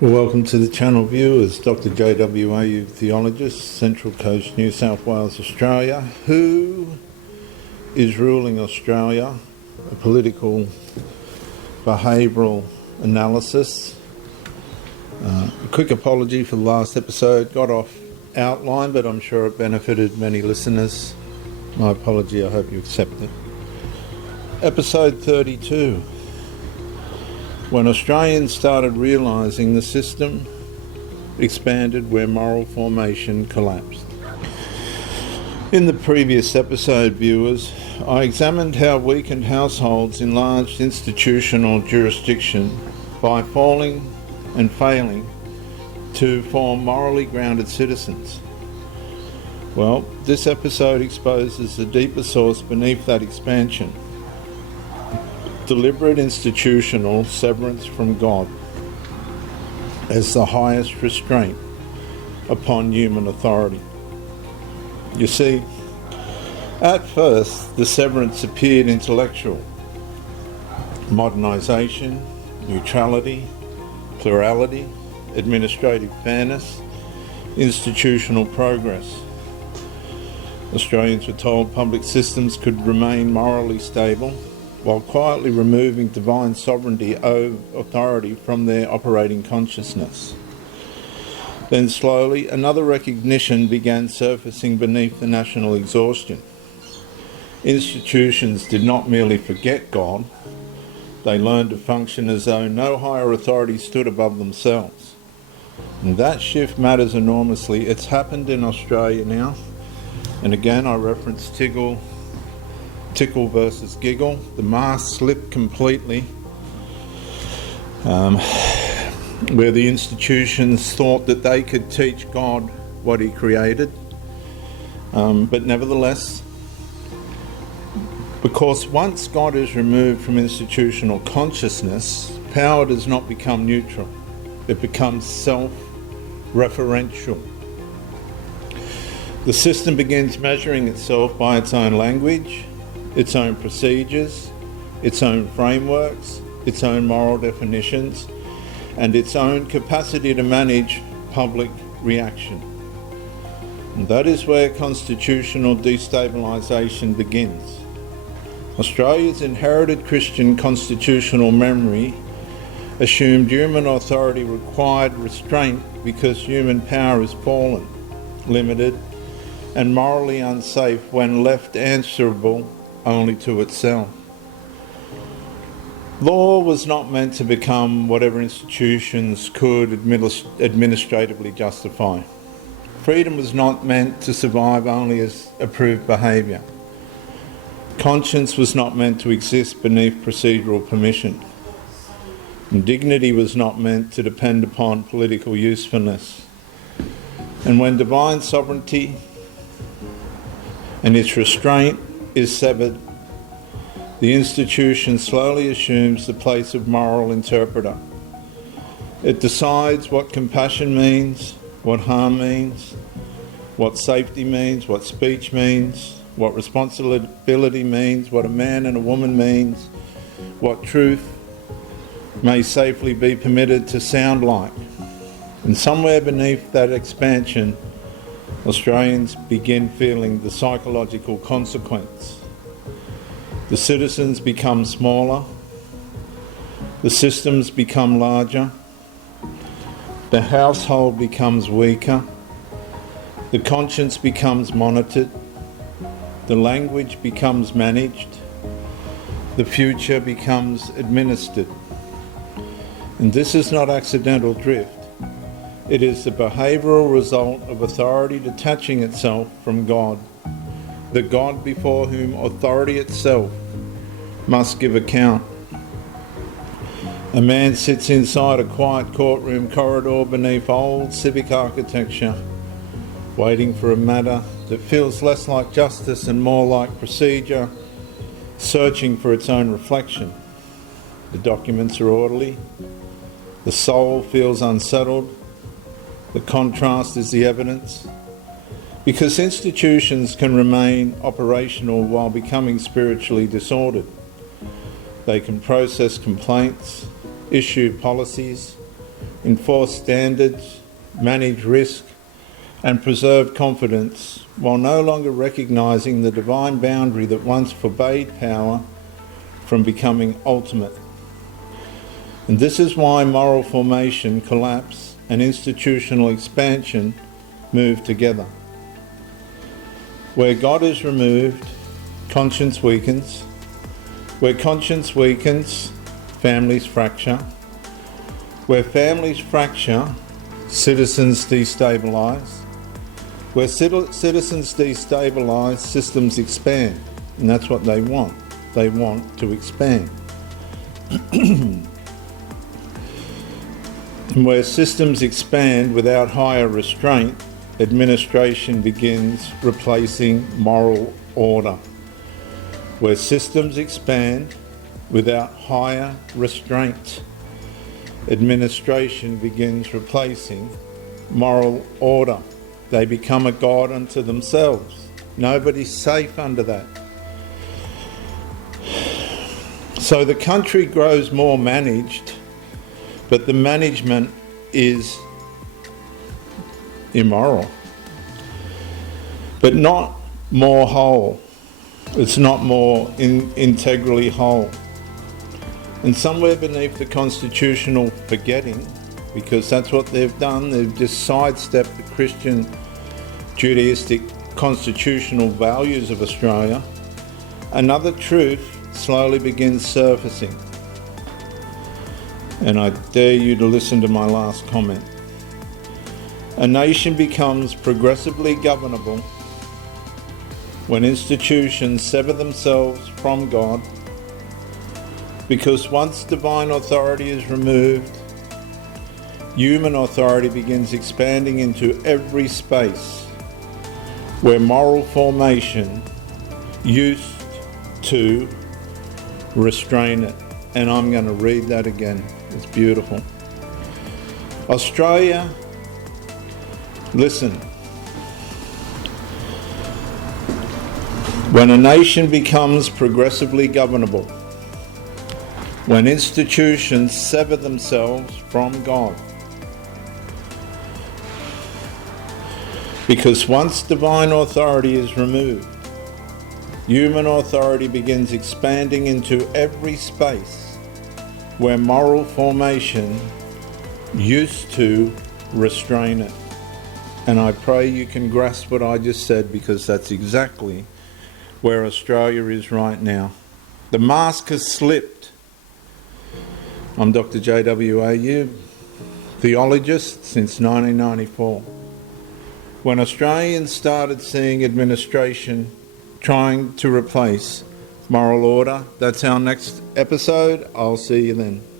Well, welcome to the channel viewers. Dr. JWA, theologist, Central Coast, New South Wales, Australia. Who is ruling Australia? A political behavioural analysis. A quick apology for the last episode. Got off outline, but I'm sure it benefited many listeners. My apology, I hope you accept it. Episode 32. When Australians started realising the system expanded where moral formation collapsed. In the previous episode, viewers, I examined how weakened households enlarged institutional jurisdiction by falling and failing to form morally grounded citizens. Well, this episode exposes the deeper source beneath that expansion. Deliberate institutional severance from God as the highest restraint upon human authority. You see, at first the severance appeared intellectual. Modernisation, neutrality, plurality, administrative fairness, institutional progress. Australians were told public systems could remain morally stable while quietly removing divine sovereignty authority from their operating consciousness. Then slowly, another recognition began surfacing beneath the national exhaustion. Institutions did not merely forget God, they learned to function as though no higher authority stood above themselves. And that shift matters enormously. It's happened in Australia now. And again, I reference Tickle versus Giggle. The mask slipped completely, where the institutions thought that they could teach God what he created. But nevertheless, because once God is removed from institutional consciousness, power does not become neutral. It becomes self-referential. The system begins measuring itself by its own language, its own procedures, its own frameworks, its own moral definitions, and its own capacity to manage public reaction. And that is where constitutional destabilisation begins. Australia's inherited Christian constitutional memory assumed human authority required restraint because human power is fallen, limited, and morally unsafe when left answerable only to itself. Law was not meant to become whatever institutions could administratively justify. Freedom was not meant to survive only as approved behaviour. Conscience was not meant to exist beneath procedural permission. And dignity was not meant to depend upon political usefulness. And when divine sovereignty and its restraint is severed, the institution slowly assumes the place of moral interpreter. It decides what compassion means, what harm means, what safety means, what speech means, what responsibility means, what a man and a woman means, what truth may safely be permitted to sound like. And somewhere beneath that expansion, Australians begin feeling the psychological consequence. The citizens become smaller, the systems become larger, the household becomes weaker, the conscience becomes monitored, the language becomes managed, the future becomes administered. And this is not accidental drift. It is the behavioural result of authority detaching itself from God, the God before whom authority itself must give account. A man sits inside a quiet courtroom corridor beneath old civic architecture, waiting for a matter that feels less like justice and more like procedure, searching for its own reflection. The documents are orderly, the soul feels unsettled, the contrast is the evidence. Because institutions can remain operational while becoming spiritually disordered. They can process complaints, issue policies, enforce standards, manage risk, and preserve confidence, while no longer recognising the divine boundary that once forbade power from becoming ultimate. And this is why moral formation, collapse, and institutional expansion move together. Where God is removed, conscience weakens. Where conscience weakens, families fracture. Where families fracture, citizens destabilise. Where citizens destabilise, systems expand. And that's what they want. They want to expand. And where systems expand without higher restraint, administration begins replacing moral order. Where systems expand without higher restraint, administration begins replacing moral order. They become a god unto themselves. Nobody's safe under that. So the country grows more managed, but the management is immoral. But not more whole. It's not more integrally whole. And somewhere beneath the constitutional forgetting, because that's what they've done, they've just sidestepped the Christian Judaistic constitutional values of Australia, another truth slowly begins surfacing. And I dare you to listen to my last comment. A nation becomes progressively governable when institutions sever themselves from God, because once divine authority is removed, human authority begins expanding into every space where moral formation used to restrain it. And I'm going to read that again. It's beautiful. Australia, listen. When a nation becomes progressively governable, when institutions sever themselves from God, because once divine authority is removed, human authority begins expanding into every space where moral formation used to restrain it. And I pray you can grasp what I just said, because that's exactly where Australia is right now. The mask has slipped. I'm Dr. J.W. Ayub, theologist since 1994. When Australians started seeing administration trying to replace moral order, that's our next episode. I'll see you then.